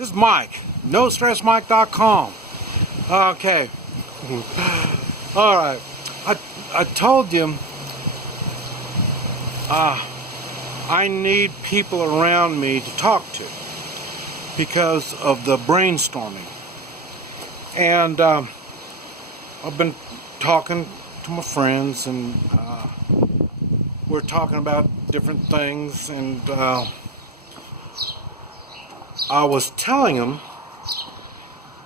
This is Mike, NoStressMike.com. Okay. Alright. I told you I need people around me to talk to because of the brainstorming. And I've been talking to my friends, and we're talking about different things, and I was telling them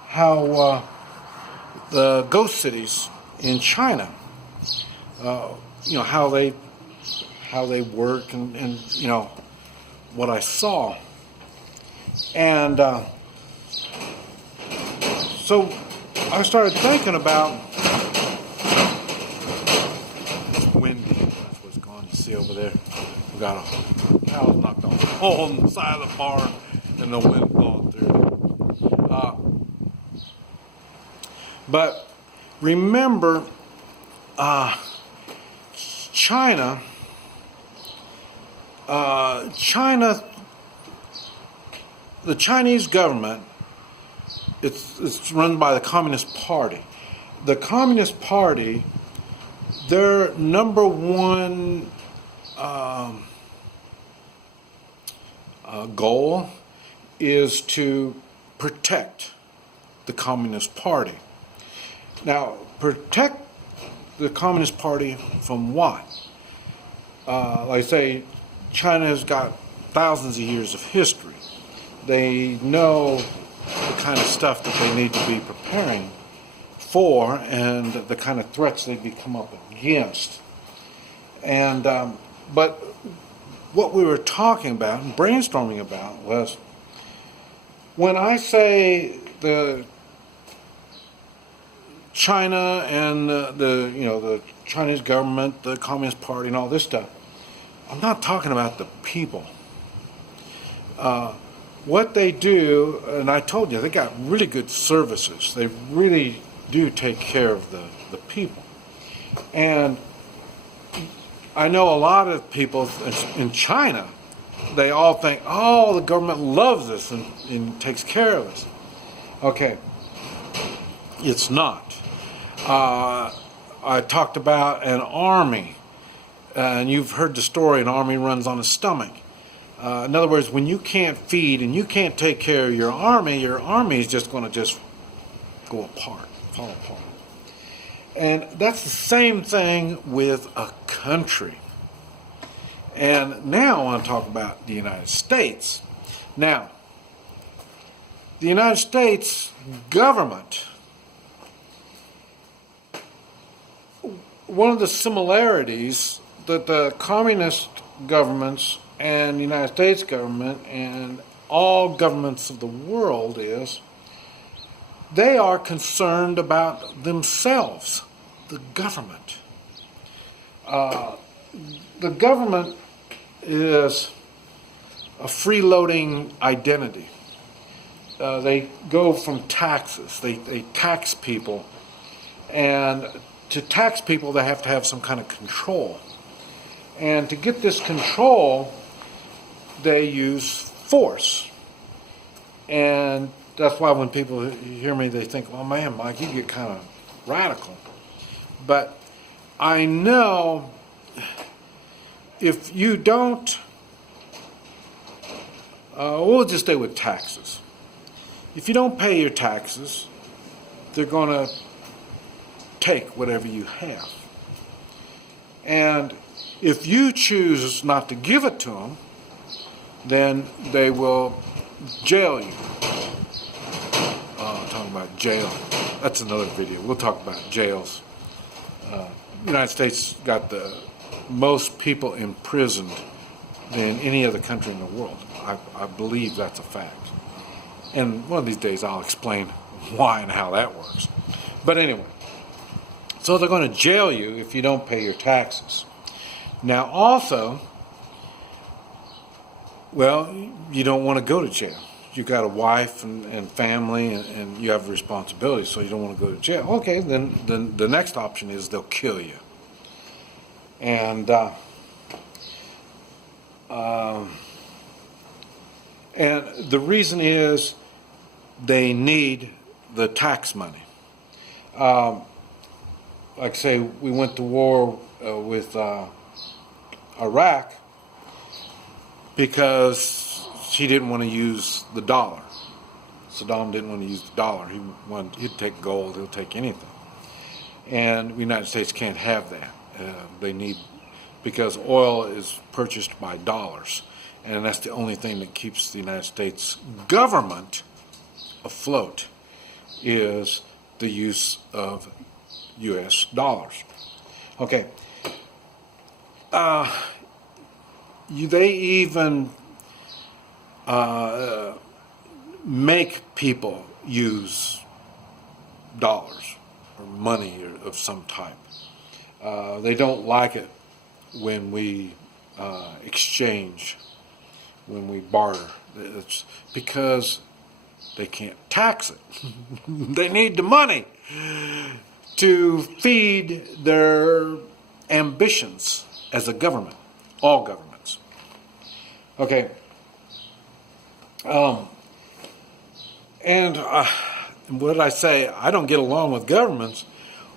how the ghost cities in China, how they work, and what I saw, and so I started thinking about it's windy. That's what's going to see over there. We got a house knocked on the hole on the side of the barn, and the wind blowing through. But remember, China, the Chinese government, it's run by the Communist Party. The Communist Party, their number one goal is to protect the Communist Party. Now, protect the Communist Party from what? Like I say, China has got thousands of years of history. They know the kind of stuff that they need to be preparing for, and the kind of threats they'd be come up against. And but what we were talking about and brainstorming about was, when I say the China and the Chinese government, the Communist Party, and all this stuff, I'm not talking about the people. What they do, and I told you, they got really good services. They really do take care of the people. And I know a lot of people in China, they all think, oh, the government loves us and takes care of us. Okay, it's not. I talked about an army, and you've heard the story, an army runs on a stomach. In other words, when you can't feed and you can't take care of your army is just going to go apart, fall apart. And that's the same thing with a country. And now I want to talk about the United States. Now, the United States government, one of the similarities that the communist governments and the United States government and all governments of the world is, they are concerned about themselves, the government. The government is a freeloading identity. They go from taxes. They tax people, and to tax people they have to have some kind of control. And to get this control, they use force. And that's why when people hear me, they think, well, man, Mike, you get kind of radical. But I know if you don't, we'll just stay with taxes. If you don't pay your taxes, they're going to take whatever you have. And if you choose not to give it to them, then they will jail you. Talking about jail. That's another video. We'll talk about jails. The United States got the most people imprisoned than any other country in the world. I believe that's a fact. And one of these days I'll explain why and how that works. But anyway, so they're going to jail you if you don't pay your taxes. Now also, well, you don't want to go to jail. You got a wife and family, and you have responsibilities, so you don't want to go to jail. Okay, then the next option is they'll kill you. And the reason is they need the tax money. Like I say, we went to war with Iraq because she didn't want to use the dollar. Saddam didn't want to use the dollar. He'd take gold. He'll take anything. And the United States can't have that. They need, because oil is purchased by dollars, and that's the only thing that keeps the United States government afloat is the use of U.S. dollars. Okay. They even make people use dollars or money of some type. They don't like it when we exchange, when we barter. It's because they can't tax it. They need the money to feed their ambitions as a government, all governments. Okay. And what did I say? I don't get along with governments.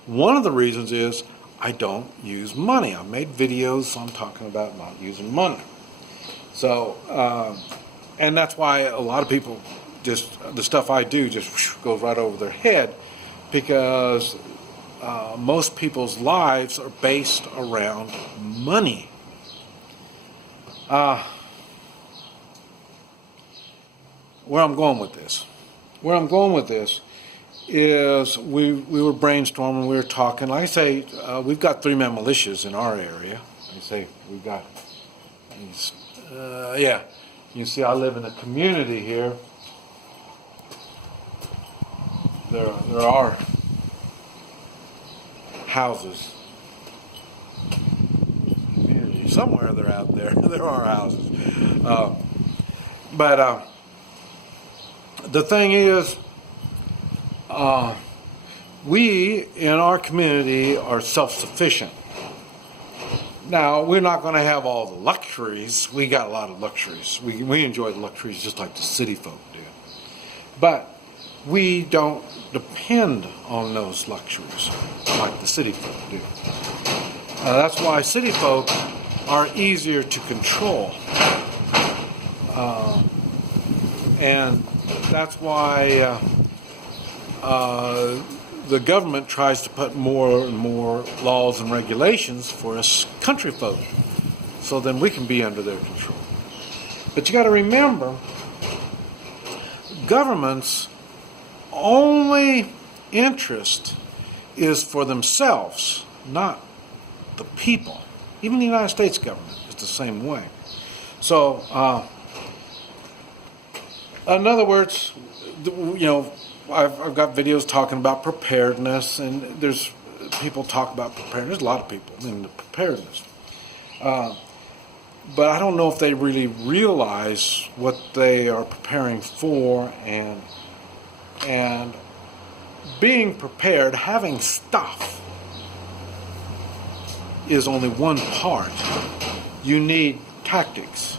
One of the reasons is I don't use money. I made videos, so I'm talking about not using money. So, and that's why a lot of people just, the stuff I do just goes right over their head, because most people's lives are based around money. Where I'm going with this is we were brainstorming, we were talking. Like I say, we've got 3-man militias in our area. Like I say, we've got these, yeah. You see, I live in a community here. There are houses. Community. Somewhere they're out there. There are houses. But the thing is, we in our community are self-sufficient. Now, we're not going to have all the luxuries. We got a lot of luxuries. We enjoy the luxuries just like the city folk do. But we don't depend on those luxuries like the city folk do. That's why city folk are easier to control. And that's why the government tries to put more and more laws and regulations for us country folk, so then we can be under their control. But you got to remember, government's only interest is for themselves, not the people. Even the United States government is the same way. So, in other words, you know, I've got videos talking about preparedness, and there's people talk about preparedness. There's a lot of people in the preparedness. But I don't know if they really realize what they are preparing for, and being prepared, having stuff, is only one part. You need tactics.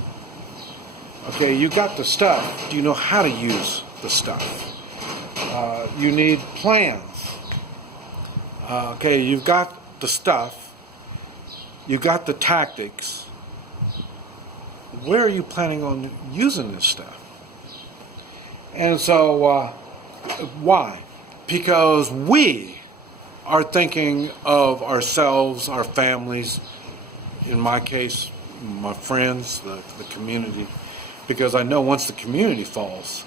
Okay, you got the stuff. Do you know how to use the stuff? You need plans. Okay, you've got the stuff. You've got the tactics. Where are you planning on using this stuff? And so, why? Because we are thinking of ourselves, our families, in my case, my friends, the community. Because I know once the community falls,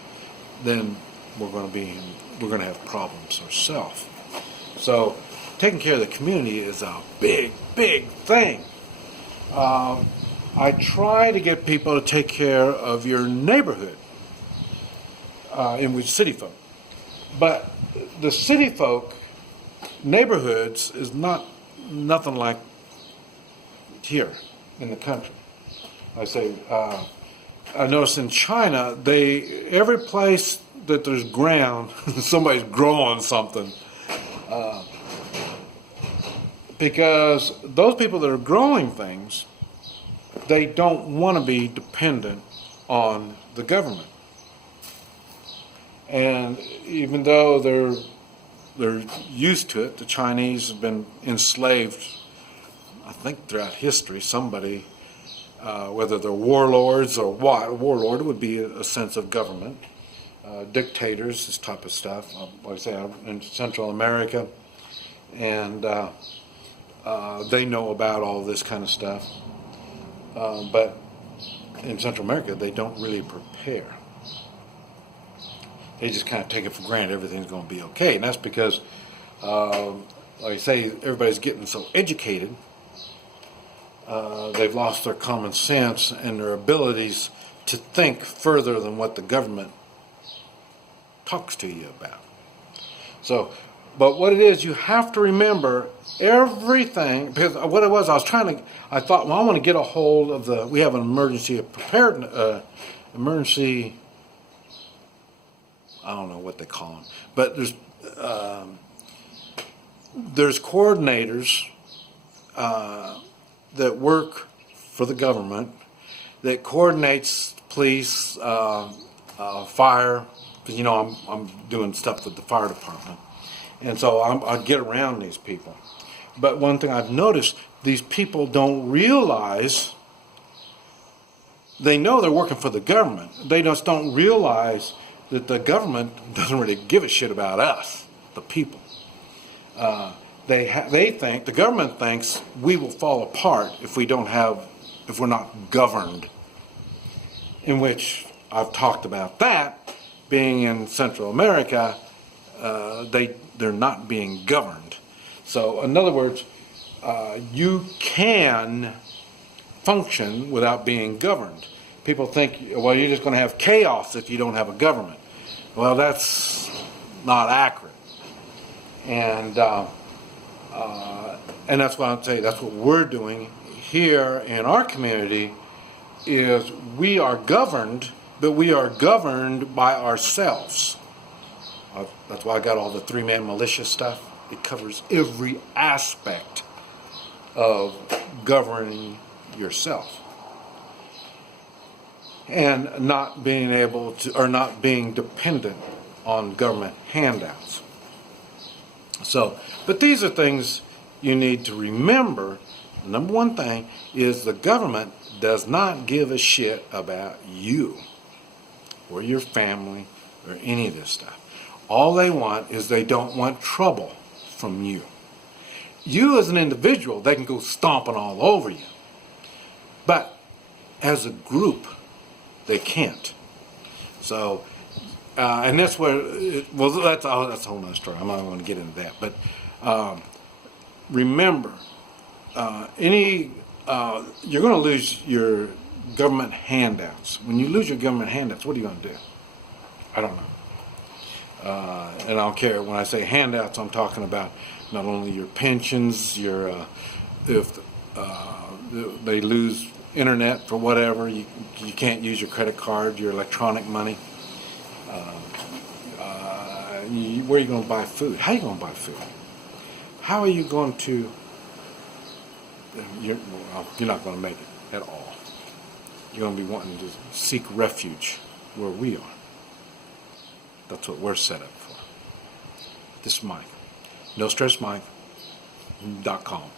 then we're going to have problems ourselves. So taking care of the community is a big, big thing. I try to get people to take care of your neighborhood, in which city folk. But the city folk neighborhoods is nothing like here in the country. I say, I noticed in China, every place that there's ground, somebody's growing something. Because those people that are growing things, they don't want to be dependent on the government. And even though they're used to it, the Chinese have been enslaved, I think, throughout history. Somebody, whether they're warlords or what, a warlord would be a sense of government. Dictators, this type of stuff, like I say, in Central America, and they know about all this kind of stuff. But in Central America, they don't really prepare. They just kind of take it for granted everything's going to be okay. And that's because, like I say, everybody's getting so educated, they've lost their common sense and their abilities to think further than what the government talks to you about. So, but what it is, you have to remember everything, because what it was, I thought, well, I want to get a hold of we have an emergency preparedness, emergency, I don't know what they call them, but there's coordinators that work for the government that coordinates police, fire, because I'm doing stuff with the fire department, and so I get around these people. But one thing I've noticed, these people don't realize, they know they're working for the government. They just don't realize that the government doesn't really give a shit about us, the people. They think, the government thinks we will fall apart if we're not governed. In which I've talked about that, being in Central America, they're not being governed. So in other words, you can function without being governed. People think, well, you're just going to have chaos if you don't have a government. Well, that's not accurate. And that's why I'm saying that's what we're doing here in our community, is we are governed, but we are governed by ourselves. That's why I got all the three-man militia stuff. It covers every aspect of governing yourself and not being able to, or not being dependent on government handouts. So, but these are things you need to remember. Number one thing is the government does not give a shit about you or your family or any of this stuff. All they want is they don't want trouble from you. You as an individual, they can go stomping all over you. But as a group, they can't. So, and that's where, that's a whole nother story. I'm not going to get into that. But remember, you're going to lose your government handouts. When you lose your government handouts, what are you going to do? I don't know. And I don't care. When I say handouts, I'm talking about not only your pensions, if they lose internet for whatever, you can't use your credit card, your electronic money. Where are you going to buy food? How are you going to buy food? How are you going to... You're not going to make it at all. You're going to be wanting to seek refuge where we are. That's what we're set up for. This is Mike. NoStressMike.com.